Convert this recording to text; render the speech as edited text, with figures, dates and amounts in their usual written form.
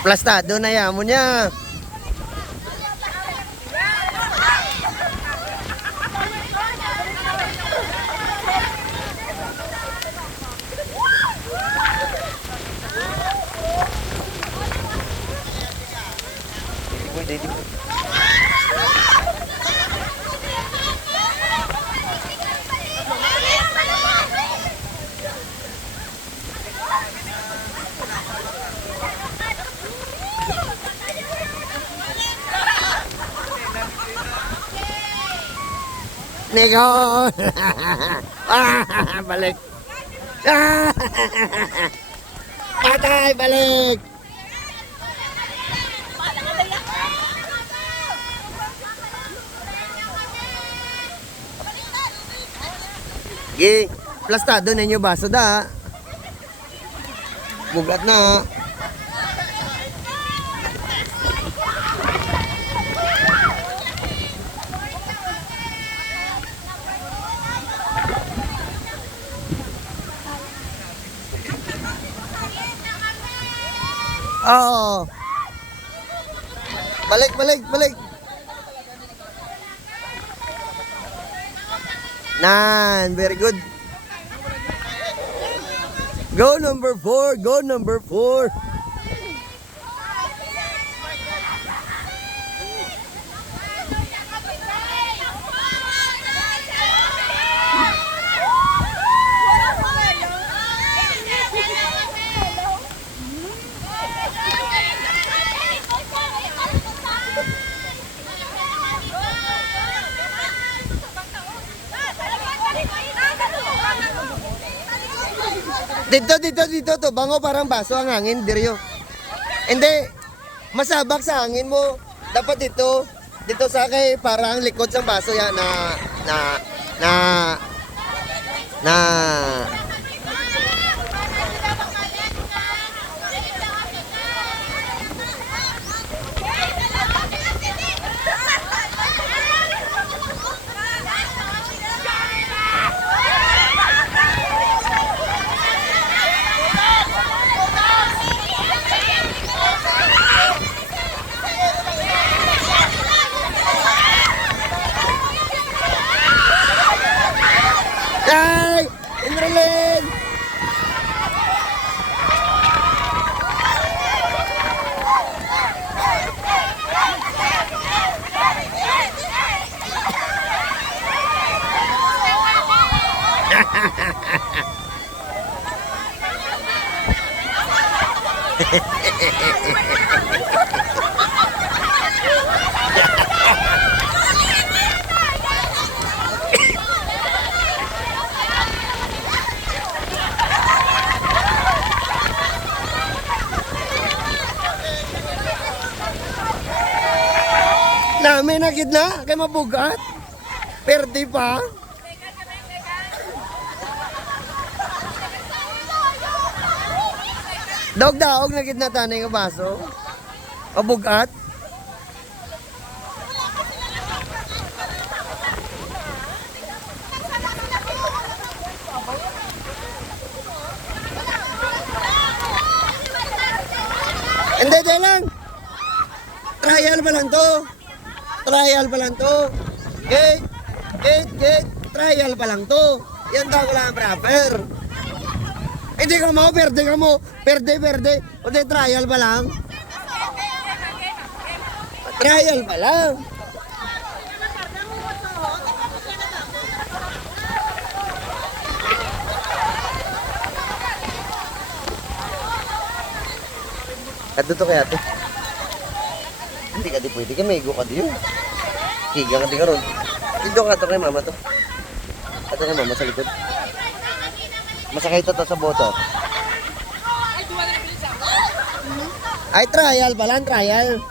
Plastado na yan mo niya. Nego! Balik! Patay! Balik! Gi, plastado ninyo baso da. Bugat na. Oo. Balik, balik, balik. Nan, very good. Go number 4, go number 4. Dito to. Bango parang baso ang hangin, diryo. Hindi. Masabak sa hangin mo. Dapat dito. Dito sa kay parang likod sa baso yan na ay! Inrelin! Namin na gidna, kay mabugat. Perde pa. Daog-daog na gidna tanay nga baso. Mabugat. Hindi, lang. Trial pa lang to. Trial pa lang to. Gate. Trial pa lang to. Yan daw wala ang proper. Hindi ka mo, perde ka mo. Perde. O di trial pa lang. Trial pa lang. At dito kaya ito. Hindi ka di pwede ka, may igo ka di yun. Higa ka di ka ron. Dito ka ito kay mama to. Ito kay mama sa likod. Masakay ito sa boto. Ay, trial pa lang, trial.